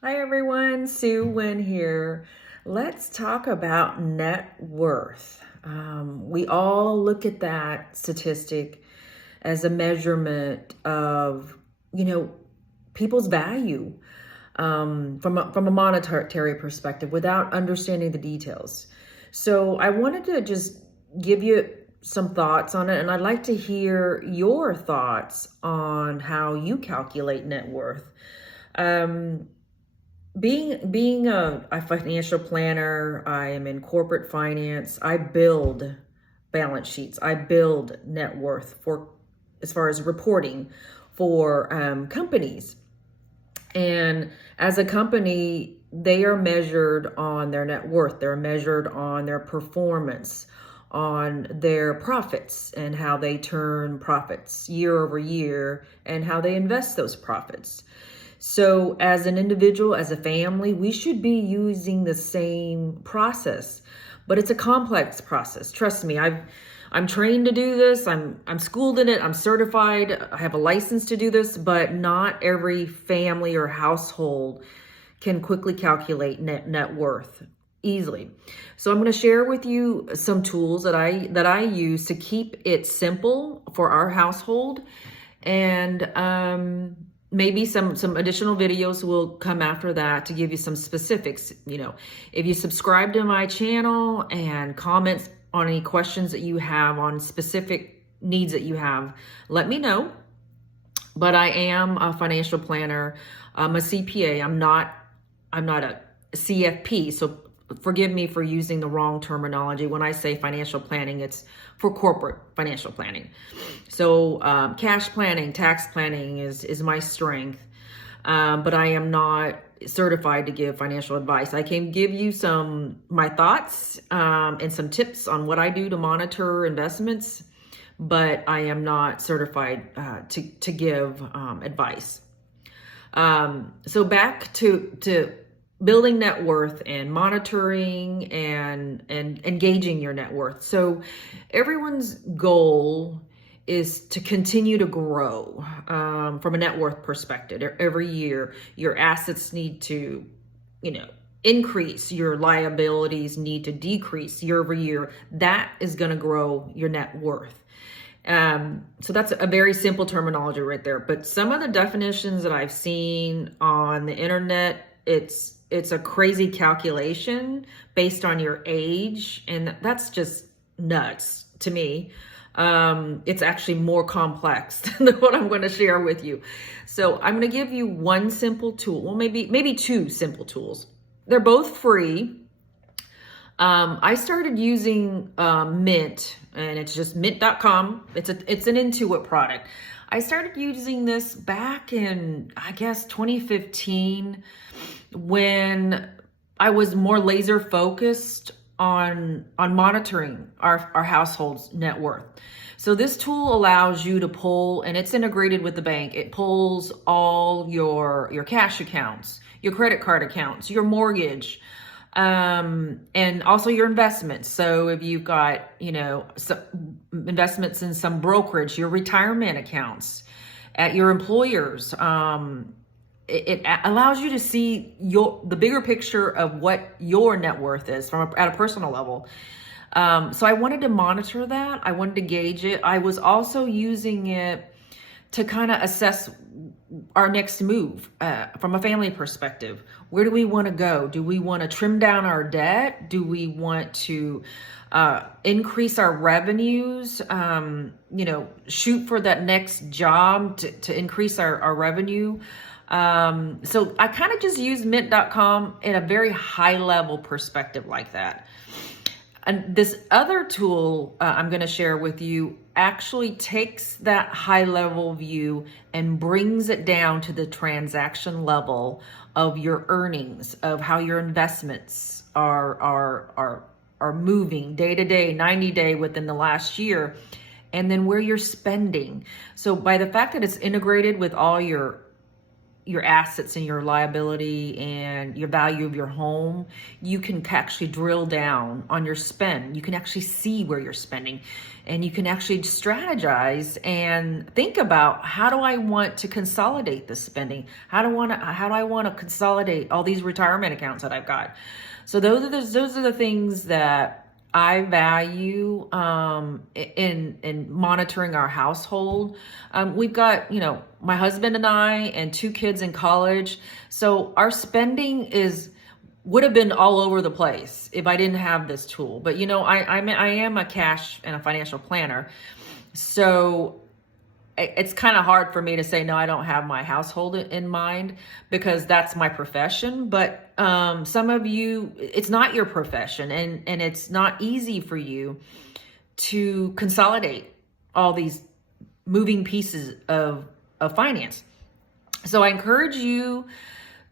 Hi everyone, Sue Wynn here. Let's talk about net worth. We all look at that statistic as a measurement of, you know, people's value from a monetary perspective without understanding the details. So I wanted to just give you some thoughts on it, and I'd like to hear your thoughts on how you calculate net worth. Um, being a financial planner, I am in corporate finance. I build balance sheets. I build net worth for as far as reporting for companies. And as a company, they are measured on their net worth. They're measured on their performance, on their profits, and how they turn profits year over year, and how they invest those profits. So, as an individual, as a family, we should be using the same process, but it's a complex process. Trust me, I'm trained to do this. I'm schooled in it. I'm certified. I have a license to do this, but not every family or household can quickly calculate net worth easily. So I'm going to share with you some tools that I use to keep it simple for our household, and maybe some additional videos will come after that to give you some specifics. If you subscribe to my channel and comments on any questions that you have on specific needs that you have, let me know. But I am a financial planner. I'm a CPA. I'm not a CFP. So forgive me for using the wrong terminology. When I say financial planning, it's for corporate financial planning. So cash planning, tax planning is my strength. But I am not certified to give financial advice. I can give you my thoughts and some tips on what I do to monitor investments, but I am not certified to give advice. So back to building net worth and monitoring and engaging your net worth. So everyone's goal is to continue to grow from a net worth perspective. Every year, your assets need to, increase. Your liabilities need to decrease year over year. That is going to grow your net worth. So that's a very simple terminology right there. But some of the definitions that I've seen on the internet, it's a crazy calculation based on your age, and that's just nuts to me. It's actually more complex than what I'm going to share with you. So I'm going to give you one simple tool. Well, maybe two simple tools. They're both free. I started using Mint, and it's just mint.com. It's an Intuit product. I started using this back in, I guess, 2015, when I was more laser focused on monitoring our household's net worth. So this tool allows you to pull, and it's integrated with the bank. It pulls all your cash accounts, your credit card accounts, your mortgage, and also your investments. So if you've got, some investments in some brokerage, your retirement accounts at your employers, it allows you to see the bigger picture of what your net worth is at a personal level. So I wanted to monitor that. I wanted to gauge it. I was also using it to kind of assess our next move from a family perspective. Where do we want to go? Do we want to trim down our debt? Do we want to increase our revenues? Shoot for that next job to increase our revenue. So I kind of just use mint.com in a very high level perspective like that. And this other tool I'm going to share with you actually takes that high level view and brings it down to the transaction level of your earnings, of how your investments are moving day to day, 90 day within the last year, and then where you're spending. So by the fact that it's integrated with all your your assets and your liability and your value of your home, you can actually drill down on your spend. You can actually see where you're spending, and you can actually strategize and think about, how do I want to consolidate this spending? How do I want to consolidate all these retirement accounts that I've got? So those are the things that I value in monitoring our household. We've got, my husband and I and 2 kids in college. So our spending would have been all over the place if I didn't have this tool. But, I am a cash and a financial planner. So it's kind of hard for me to say, no, I don't have my household in mind, because that's my profession. But some of you, it's not your profession, and it's not easy for you to consolidate all these moving pieces of finance. So I encourage you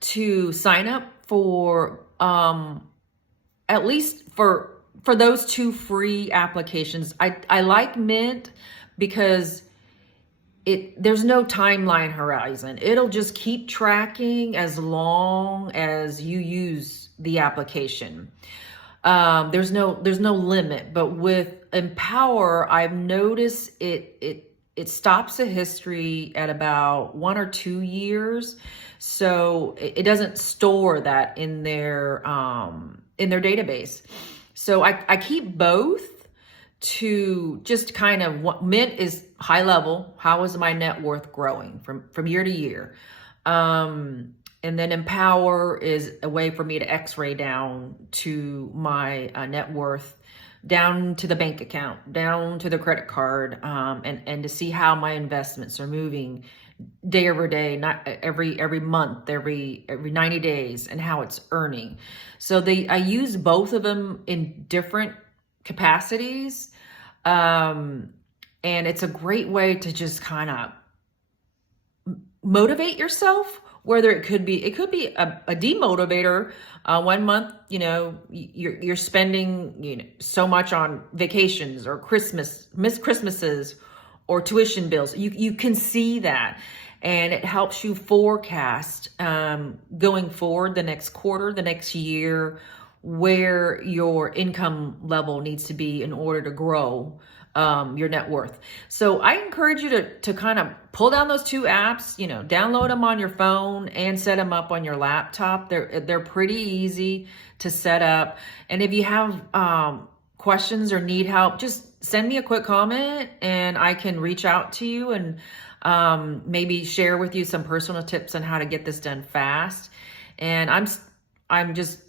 to sign up for at least for those 2 free applications. I like Mint because there's no timeline horizon. It'll just keep tracking as long as you use the application. There's no limit. But with Empower, I've noticed it stops a history at about 1 or 2 years. So it doesn't store that in their database. So I keep both to just kind of what Mint is high level. How is my net worth growing from year to year? And then Empower is a way for me to x-ray down to my net worth, down to the bank account, down to the credit card, and to see how my investments are moving day over day, not every month, every 90 days, and how it's earning. So I use both of them in different capacities. And it's a great way to just kind of motivate yourself, whether it could be a demotivator. 1 month, you're spending, so much on vacations or missed Christmases or tuition bills. You can see that, and it helps you forecast, going forward, the next quarter, the next year, where your income level needs to be in order to grow your net worth. So I encourage you to kind of pull down those 2 apps, download them on your phone and set them up on your laptop. They're pretty easy to set up. And if you have questions or need help, just send me a quick comment and I can reach out to you and maybe share with you some personal tips on how to get this done fast. And I'm just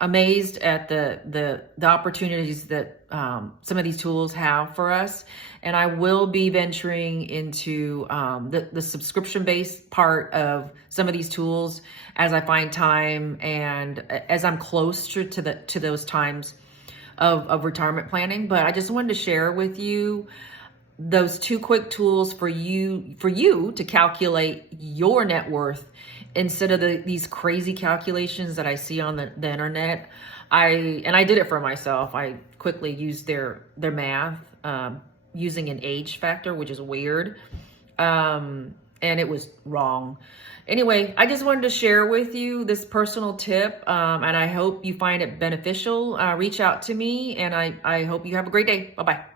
amazed at the opportunities that some of these tools have for us. And I will be venturing into the subscription-based part of some of these tools as I find time and as I'm closer to those times of retirement planning. But I just wanted to share with you those 2 quick tools for you to calculate your net worth instead of these crazy calculations that I see on the internet. I did it for myself. I quickly used their math using an age factor, which is weird. And it was wrong. Anyway, I just wanted to share with you this personal tip, and I hope you find it beneficial. Reach out to me, and I hope you have a great day. Bye-bye.